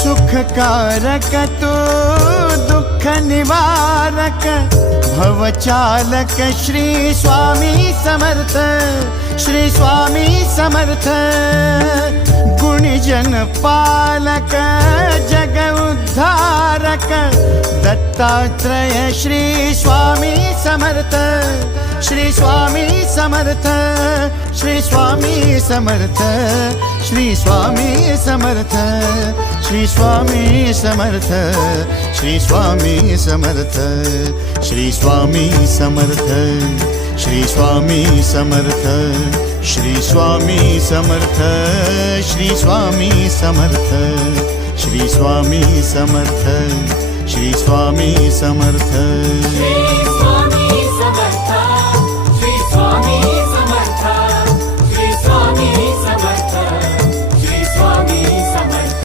सुखकारक तू दुःख निवारक भवचालक श्री स्वामी समर्थ, श्री स्वामी समर्थ। गुणजन पालक जग उद्धारक दत्तात्रेय श्री स्वामी समर्थ, श्री स्वामी समर्थ, श्री स्वामी समर्थ, श्री स्वामी समर्थ, श्री स्वामी समर्थ, श्री स्वामी समर्थ, श्री स्वामी समर्थ, श्री स्वामी समर्थ, श्री स्वामी समर्थ, श्री स्वामी समर्थ, श्री स्वामी समर्थ, श्री स्वामी समर्थ।